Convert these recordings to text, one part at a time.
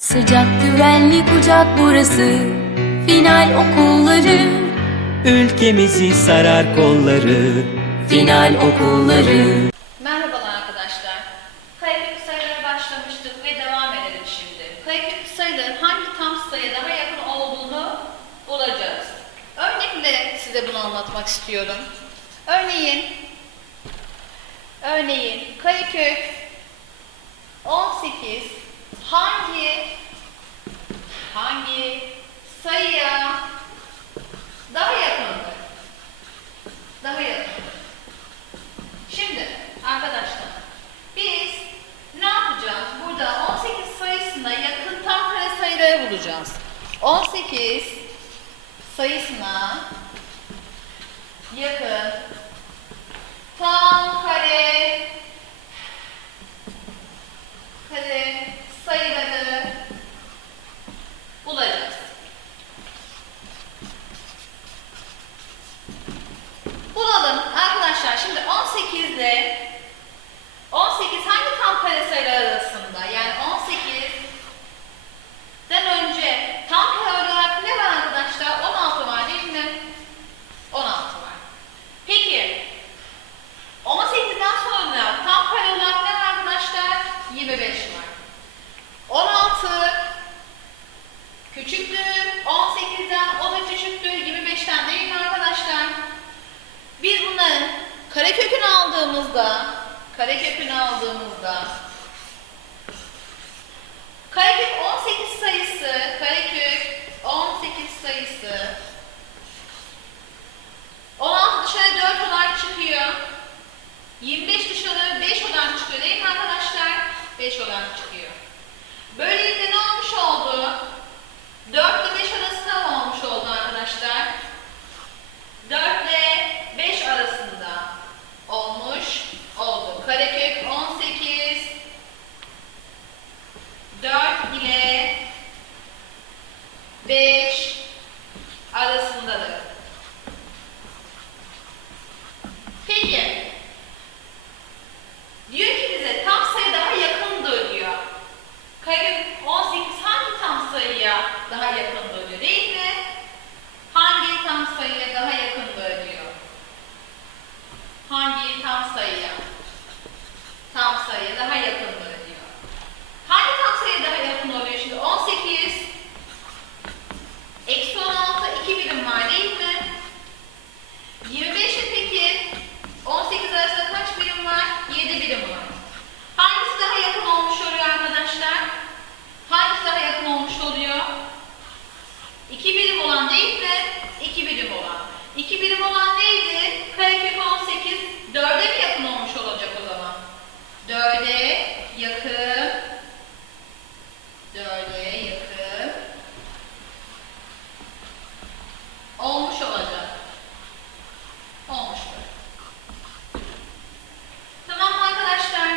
Sıcak güvenli kucak burası Final okulları Ülkemizi sarar kolları Final okulları Merhabalar arkadaşlar. Kayıklık sayılara başlamıştık ve devam edelim şimdi. Kayıklık sayıların hangi tam sayıya daha yakın olduğunu bulacağız. Örnekle size bunu anlatmak istiyorum. Örneğin, örneğin Karekök 18 hangi hangi sayıya daha yakındır? Daha yakındır. Şimdi arkadaşlar biz ne yapacağız? Burada 18 sayısına yakın tam kare sayıları bulacağız. 18 sayısına yakın tam kare sayıları bulacağız. Bulalım arkadaşlar. Şimdi 18 ile 18 hangi tam kare sayılar arasında? Yani 18'den önce tam kare olarak ne var arkadaşlar? 16 var değil mi? 16 var. Peki 18'den sonra tam kare olarak ne var arkadaşlar? 25 var. 16 küçüktür. 18'den o da küçüktür. 25'ten değil mi arkadaşlar? Biz bunların karekökünü aldığımızda, karekökünü aldığımızda karekök 18 sayısı, karekök 18 sayısı 16 dışarı 4 olarak çıkıyor. 25 dışarı 5 olarak çıkıyor değil mi arkadaşlar? 5 olarak çıkıyor. Böylelikle ne olmuş oldu? 4 ile 5 arasında olmuş oldu arkadaşlar? 4 ile 5 arasında olmuş oldu. Karekök 18 4 ile 5 arasındadır. Peki diyor ki bize tam sayı daha yakındır diyor. Karekök 18 hangi tam sayıya daha yakındır diyor değil mi? Hangi tam sayıya daha yakındır diyor. Hangi tam sayıya? Tam sayıya daha yakındır diyor. Hangi tam sayıya daha yakın oluyor şimdi? 18 eksi 16 2 birim var değil mi? 25 'e peki 18 arasında kaç birim var? 7 birim var. Hangisi daha yakın olmuş oluyor arkadaşlar? Hangisi daha yakın olmuş oluyor? 2 birim olan değil mi? 2 birim olan. 2 birim olan neydi? Karekök 18 4'e mi yakın olmuş olacak o zaman? 4'e yakın 4'e yakın olmuş olacak. Olmuştur. Tamam mı arkadaşlar?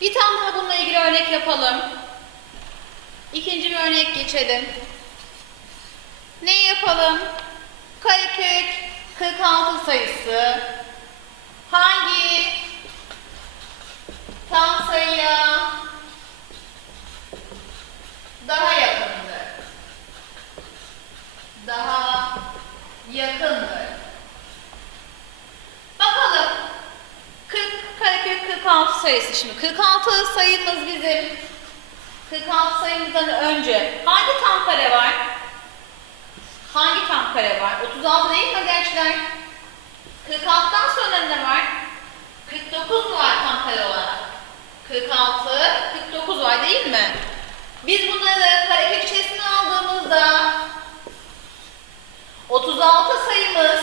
Bir tane daha bununla ilgili örnek yapalım. İkinci bir örnek geçelim. Ne yapalım? Karekök 46 sayısı hangi tam sayıya daha yakındır? Daha yakındır. Bakalım 40 karekök 46 sayısı şimdi. 46 sayımız bizim 46 sayımızdan önce hangi tam kare var? Hangi tam kare var? 36 değil mi gençler? 46'dan sonra ne var? 49 var tam kare olarak. 46, 49 var değil mi? Biz bunları karekök içerisine aldığımızda 36 sayımız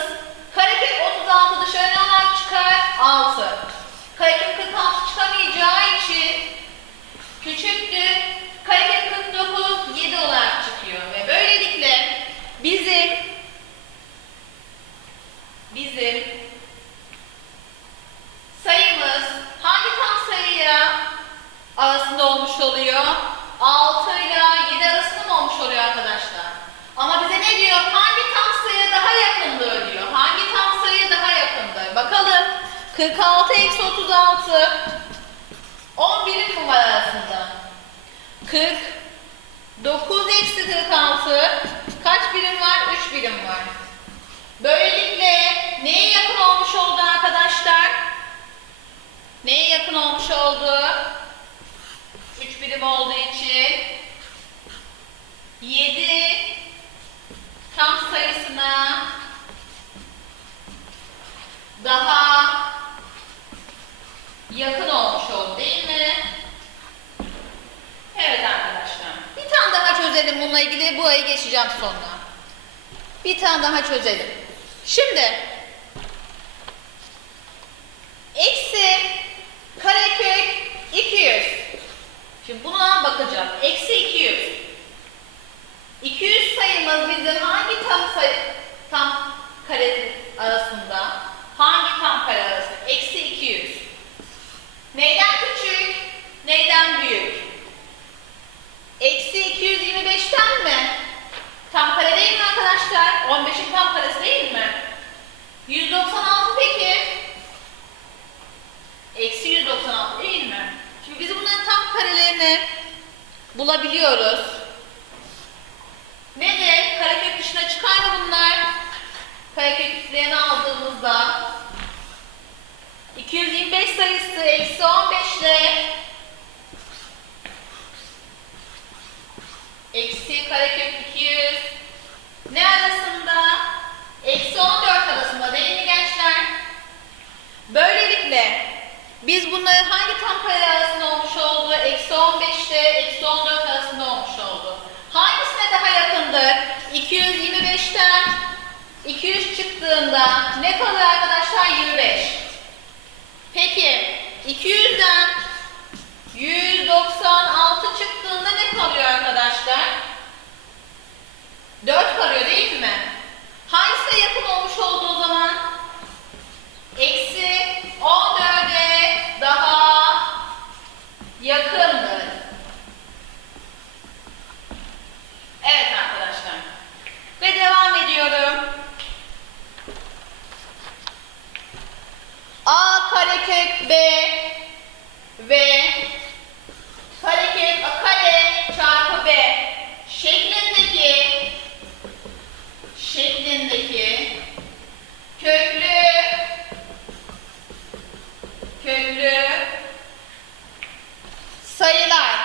karekök 36 dışarı ne olarak çıkar? 6. Karekök 46 çıkamayacağı için küçüktür. Karekök 49 7 olarak çıkıyor ve böylelikle bizim bizim sayımız hangi tam sayıya arasında olmuş oluyor? 6 ile 7 arasında mı olmuş oluyor arkadaşlar? Ama bize ne diyor? Hangi tam sayıya daha yakındır diyor. Hangi tam sayıya daha yakındır? Bakalım. 46 eksi 36 11'in numara arasında. 40. 9 eksi 46. Kaç birim var? 3 birim var. Böylelikle neye yakın olmuş oldu arkadaşlar? Neye yakın olmuş oldu? 3 birim olduğu için 7 tam sayısına daha yakın olmuş oldu değil mi? Evet arkadaşlar. Bir tane daha çözelim bununla ilgili. Bu ayı geçeceğim sonra. Bir tane daha çözelim. Şimdi eksi karekök 200. Şimdi buna bakacağım. Eksi 200. 200 sayımız bizim hangi tam sayı tam kare arasında? Hangi tam kare arasında? Eksi 200. Neyden küçük? Neyden büyük? Eksi 225'ten mi? Tam kare değil mi arkadaşlar? 15'in tam karesi değil mi? 196 peki? Eksi 196 değil mi? Şimdi biz bunların tam karelerini bulabiliyoruz. Nedir? Karekök dışına çıkar mı bunlar? Karekök üstlerini aldığımızda 225 sayısı eksi 15 ile eksi karekök 200 ne arasında? Eksi 14 arasında değil mi gençler? Böylelikle biz bunları hangi tam kare arasında olmuş oldu? Eksi 15 ile eksi 14 arasında olmuş oldu. Hangisine daha yakındır? 225'ten 200 çıktığında ne kalır arkadaşlar? 25. Peki 200'den 196 çıktığında ne kalıyor arkadaşlar? 4 kalıyor değil mi? Hangisine yakın olmuş olduğu zaman? Eksi 14'e daha yakındır. Evet arkadaşlar. Ve devam ediyorum. A karekök B ve karekök A kare çarpı B şeklindeki şeklindeki köklü köklü sayılar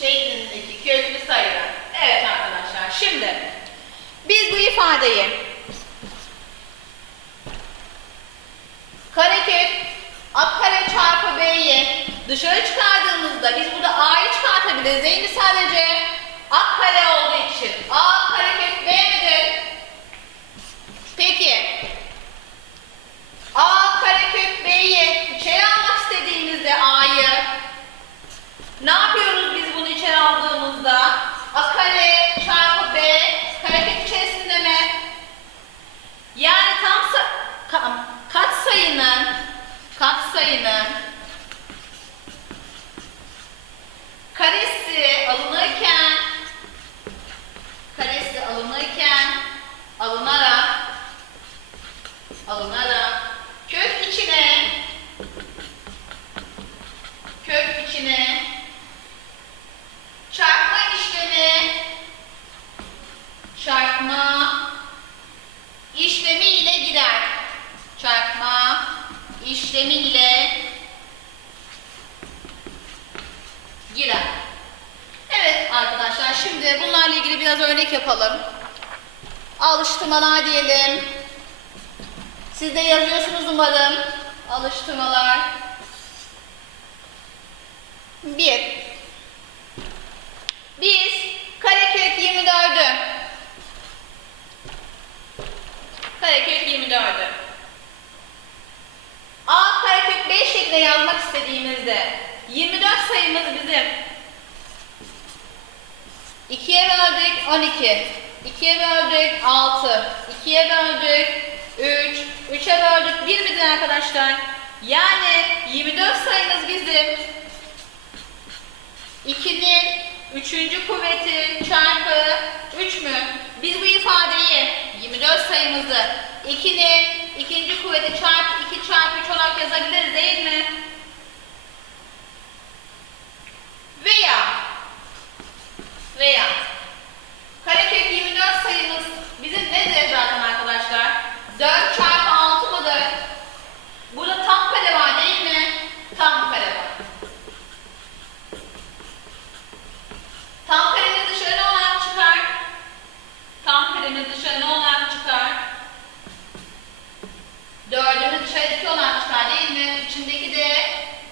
şeklindeki köklü sayılar. Evet arkadaşlar şimdi biz bu ifadeyi karekök a kare çarpı b'yi dışarı çıkardığımızda biz burada a'yı çıkartabiliriz mi sadece? a kare olduğu için a karekök b midir? Peki a karekök b'yi içeri almak istediğimizde a'yı ne yapıyoruz biz bunu içeri aldığımızda? A kare çarpı B karekök içerisinde mi? Yani tam sa ka- kat sayının kat sayının karesi alınırken karesi alınırken alınarak alınarak kök içine kök içine şimdi bunlarla ilgili biraz örnek yapalım. Alıştırmalar diyelim. Siz de yazıyorsunuz umarım. Alıştırmalar. Bir. Biz karekök 24'ü karekök 24'ü A karekök 5 şeklinde yazmak istediğimizde 24 sayımız bizim 2'ye böldük 12 2'ye böldük 6 2'ye böldük 3 3'e böldük 1 midir arkadaşlar? Yani 24 sayımız bizim 2'nin üçüncü kuvveti çarpı 3 mü? Biz bu ifadeyi 24 sayımızı 2'nin ikinci kuvveti çarpı 2 2 çarpı 3 olarak yazabiliriz değil mi? Veya veya karekök 24 sayımız bizim nedir zaten arkadaşlar? 4 çarpı 6 mıdır? Burada tam kare var değil mi? Tam kare var. Tam karemiz dışarı ne olarak çıkar? Tam karemiz dışarı ne olarak çıkar? Dördümüz dışarıdaki olarak çıkar değil mi? İçindeki de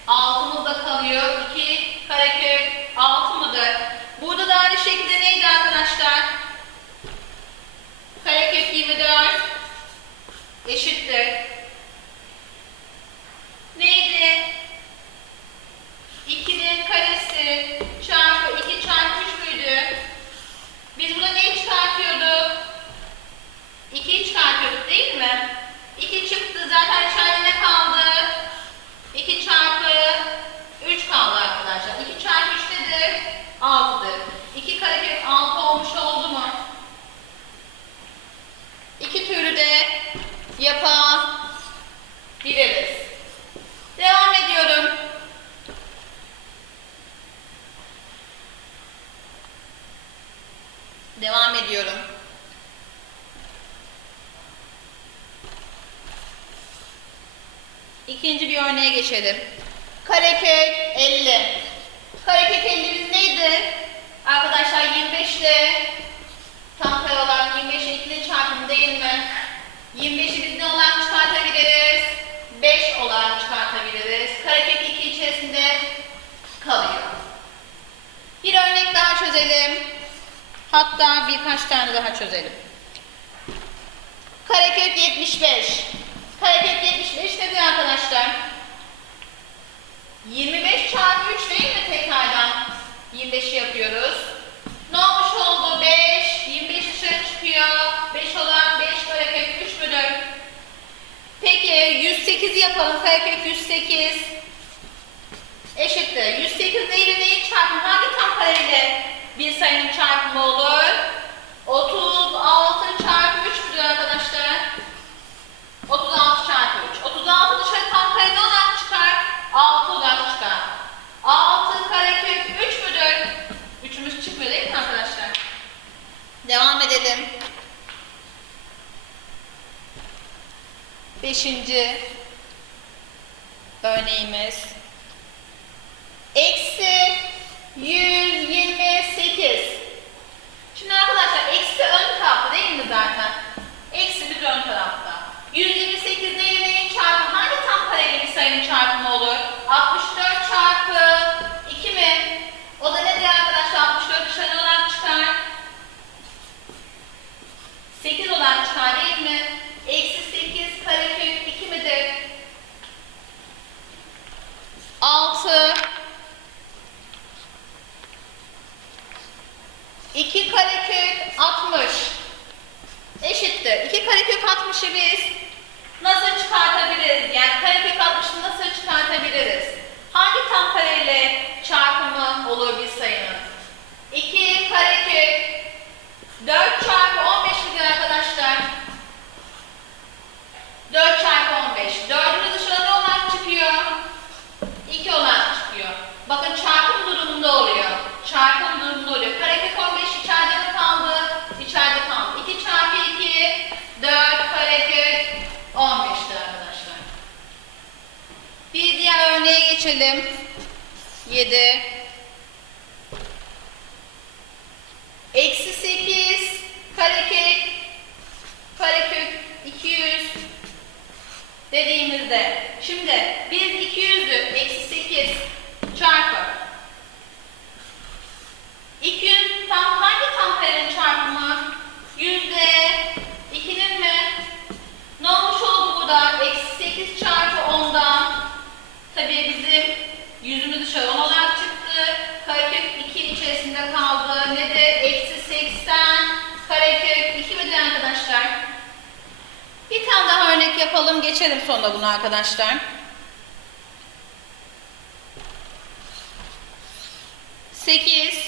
altımızda kalıyor. 2 karekök 6 mıdır? Burada da aynı şekilde neydi arkadaşlar? Karekök 24 eşittir. Neydi? 2'nin karesi çarpı 2 çarpı 3 müydü? Biz burada neyi çıkartıyorduk? 2'yi çıkartıyorduk değil mi? 2 çıktı. Zaten içeride ne kaldı? 2 çarpı 3 kaldı arkadaşlar. 2 çarpı 3 nedir? 6'dır. 2 karekök 6 olmuş oldu mu? İki türlü de yapabiliriz. Devam ediyorum. Devam ediyorum. İkinci bir örneğe geçelim. Karekök 50. Karekök 50 biz neydi? Arkadaşlar 25 ile tam kare olarak 25 ile 2'nin çarpımı değil mi? 25'i biz ne olarak çıkartabiliriz? 5 olarak çıkartabiliriz. Karekök 2 içerisinde kalıyor. Bir örnek daha çözelim. Hatta birkaç tane daha çözelim. Karekök 75. Karekök 75 nedir arkadaşlar? 25 çarpı 3 değil mi tekrardan? 25'i yapıyoruz. Ne olmuş oldu? 5. 25 dışarı çıkıyor. 5 olan 5 karekök 3 müdür? Peki 108 yapalım. Karekök 108 eşittir. 108 neyle neyin çarpımı? Hangi tam kareyle bir sayının çarpımı olur? 36 çarpı 3 müdür arkadaşlar? 36 çarpı 3. 36 dışarı tam kare ne olarak çıkar? 6 olarak çıkar. 6 karekök 3 müdür? 3'ümüz çıkmıyor değil mi arkadaşlar? Devam edelim. Beşinci örneğimiz. Eksi 128. Şimdi arkadaşlar eksi ön tarafta değil mi zaten? Eksi bir ön tarafta. 128 neyin neyin çarpımı? Hangi tam kareli bir sayının çarpımı olur? 64 çarpı 2 mi? O da nedir arkadaşlar? 64 dışarı olarak çıkar. 8 olarak çıkar değil mi? Eksi 8 karekök 2 midir? 6 2 karekök 60 eşittir. 2 karekök 60'ı biz nasıl çıkartabiliriz? Yani karekök 60'ı nasıl çıkartabiliriz? Hangi tam kareyle çarpımı olur bir sayının? 2 karekök 4 çarpı 15 midir arkadaşlar? 4 çarpı 15. 4'ünü dışarı ne olarak çıkıyor? 2 olarak çıkıyor. Bakın çarpım durumunda oluyor. Çarpım durumunda oluyor. Karekök 15 içeride mi kaldı? İçeride kaldı. 2 çarpı 2 4 karekök 15'ti arkadaşlar. Bir diğer örneğe geçelim. 7 Eksi 8 karekök karekök 200 dediğimizde şimdi biz 200'ü eksi 8 çarpı 200 tam hangi tam karenin çarpımı? Yüzde 2'nin mi? Ne olmuş oldu burada? Eksi 8 çarpı 10'dan tabii bizim yüzümüz dışarı 10 olarak çıktı. Karekök 2 içerisinde kaldı. Ne de eksi 80 karekök 2 midir arkadaşlar? Bir tane daha örnek yapalım. Geçelim sonra bunu arkadaşlar. Sekiz.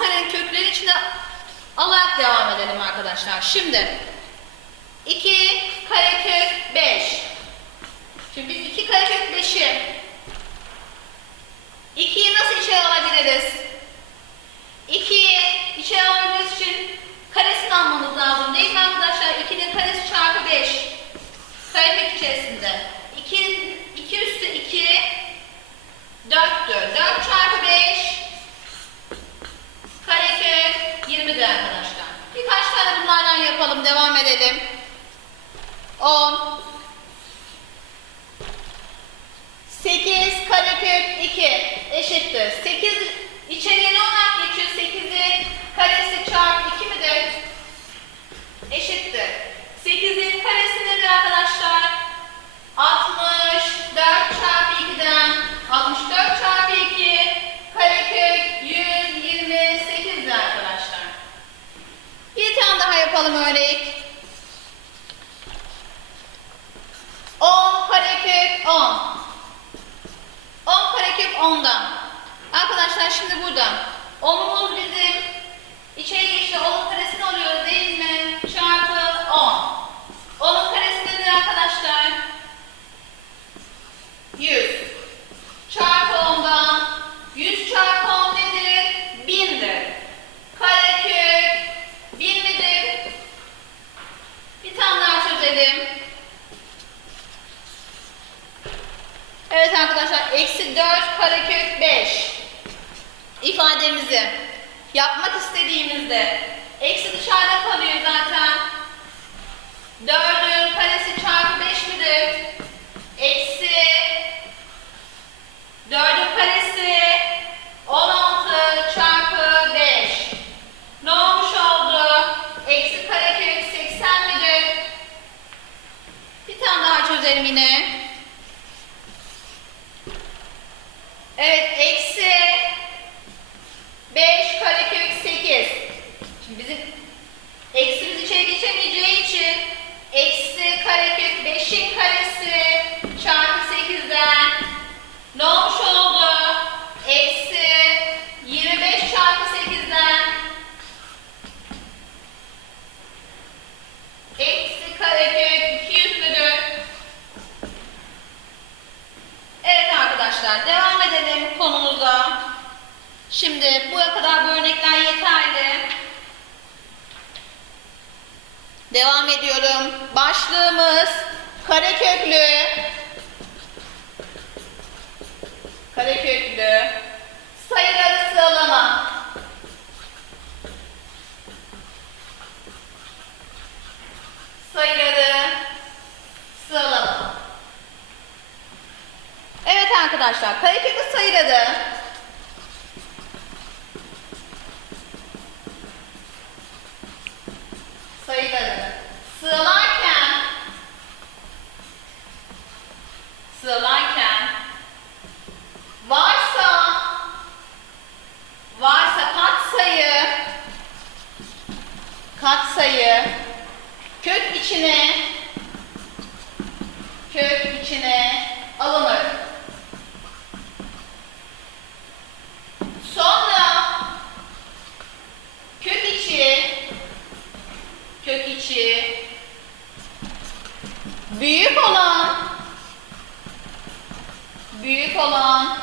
Sayıların kökleri içinde alarak devam edelim arkadaşlar. Şimdi 2 karekök 5. Şimdi biz 2 karekök 5'i 2'yi nasıl içeri alabiliriz? 2'yi içeri alabilmemiz için karesini almamız lazım değil mi arkadaşlar? 2'nin karesi çarpı 5. Karekök içerisinde. 2, 2 üstü 2 4'tür. 4 çarpı 5 karekök 20'dir arkadaşlar. Birkaç tane bunlardan yapalım. Devam edelim. 10 8 karekök 2 eşittir. 8 içeriye ne olarak geçiyor? 8'in karesi çarpı 2 midir? Eşittir. 8'in karesi nedir arkadaşlar? 64 çarpı 2'den 64 çarpı 2 yapalım örnek. 10 karekök 10. 10 karekök 10'dan. Arkadaşlar şimdi burada 10'umuz bizim içeri geçti. 10'un karesini alıyoruz değil mi? Çarpı 10. 10'un karesi nedir arkadaşlar? 100. Çarpı 10'dan 100 çarpı 10 nedir? 1000'dir. Karekök 1000 midir? Bir tane daha çözelim. Evet arkadaşlar eksi 4 karekök 5 ifademizi yapmak istediğimizde eksi dışarıda kalıyor zaten. 4'ün karesi çarpı 5 midir? Eksi 4'ün karesi 16 çarpı 5. Ne olmuş oldu? Eksi karekök 80 midir? Bir tane daha çözelim yine. Evet, eksi 5 karekök 8. Şimdi bizim eksimiz içeri geçemeyeceği için eksi karekök 5'in karesi çarpı 8'den ne olmuş oldu? Eksi 25 çarpı 8'den eksi karekök 200 müdür? Evet arkadaşlar devam edelim konumuza. Şimdi buraya kadar bu örnekler yeterli. Devam ediyorum. Başlığımız kareköklü. Kareköklü. Sayıları sıralama. Sayıları sıralama. Evet arkadaşlar, kareköklü sayıları sayıları sıralarken sıralarken varsa varsa katsayı katsayı kök içine kök içine alınır. Sonra kök içi kök içi büyük olan büyük olan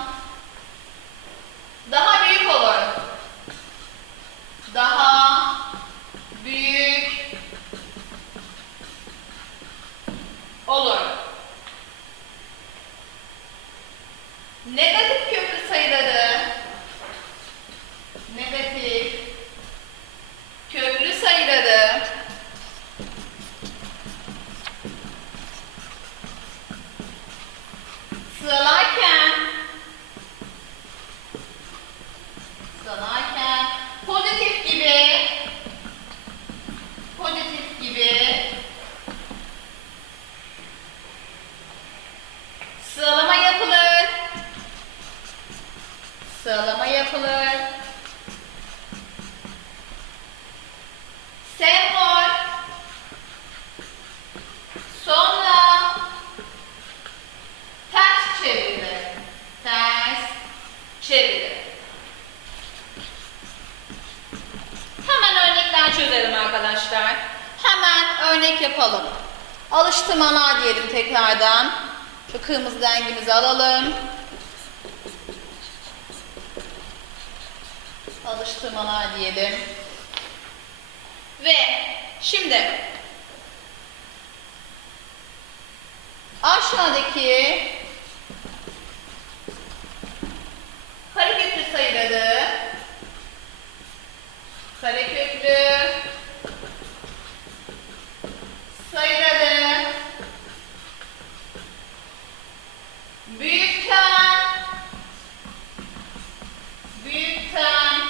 daha büyük olur. Daha büyük olur. Negatif köklü sayıları negatif köklü sayıları sıralarken sıralarken pozitif gibi pozitif gibi sıralama yapılır sıralama yapılır sembol sonra ters yapalım. Alıştırmalar diyelim tekrardan. Şu rengimizi alalım. Alıştırmalar diyelim. Ve şimdi aşağıdaki kareköklü sayıları kareköklü sayıları büyükten büyükten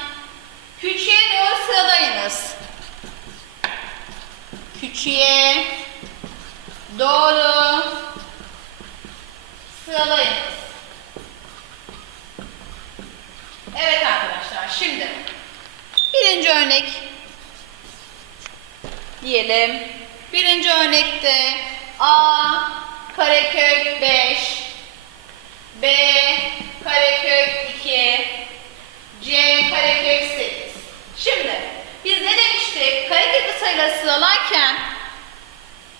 küçüğe doğru sıralayınız. Küçüğe doğru sıralayınız. Evet arkadaşlar şimdi birinci örnek diyelim. Birinci örnekte A karekök 5 B karekök 2 C karekök 8 Şimdi biz ne demiştik? Kareköklü sayıları sıralarken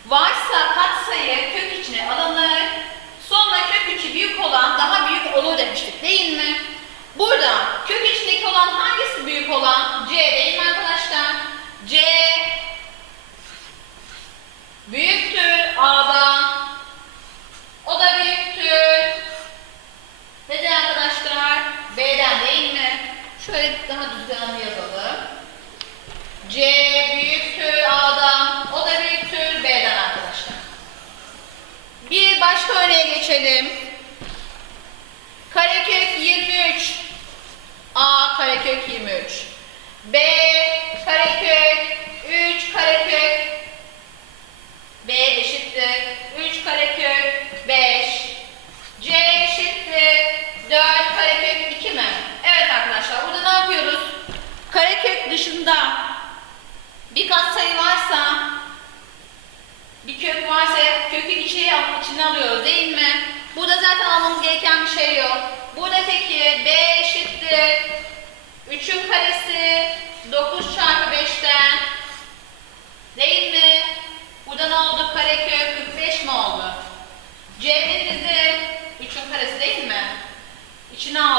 varsa katsayı kök içine alınır. Sonra kök içi büyük olan daha büyük olur demiştik değil mi? Burada kök içindeki olan hangisi büyük olan? C değil mi arkadaşlar? C büyüktür A'dan. O da büyüktür. Neden arkadaşlar? B'den değil mi? Şöyle daha düzenli yazalım. C büyüktür A'dan. O da büyüktür B'den arkadaşlar. Bir başka örneğe geçelim. Karekök 23. A karekök 23. B karekök 3 karekök B eşittir 3 karekök 5. C eşittir 4 karekök 2 mi? Evet arkadaşlar burada ne yapıyoruz? Karekök dışında bir katsayı varsa bir kök varsa kökü içine, içine alıyoruz değil mi? Burada zaten almamız gereken bir şey yok. Burada peki B eşittir 3'ün karesi 9 çarpı 5'ten değil mi? Burada ne oldu? Karekök 45 mi oldu? C'nin bizim 3'ün karesi değil mi? İçine aldığımızda.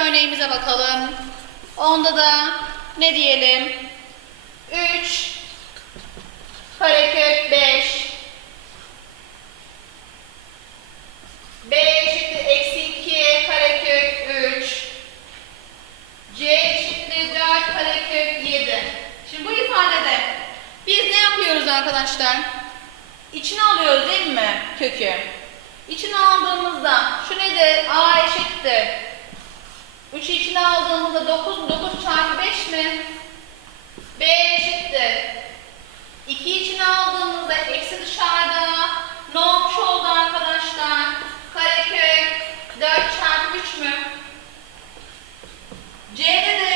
örneğimize bakalım. Onda da ne diyelim? 3 karekök 5 5 3'ü içine aldığımızda 9 mu? 9 çarpı 5 mi? B eşittir 2 içine aldığımızda eksi dışarıda ne olmuş oldu arkadaşlar? Karekök 4 çarpı 3 mü? C'de de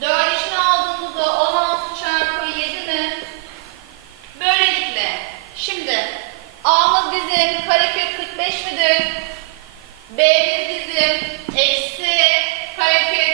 4 içine aldığımızda 16 çarpı 7 mi? Böylelikle şimdi A'mız bizim karekök 45 midir? B'miz bizim eksi karekök 12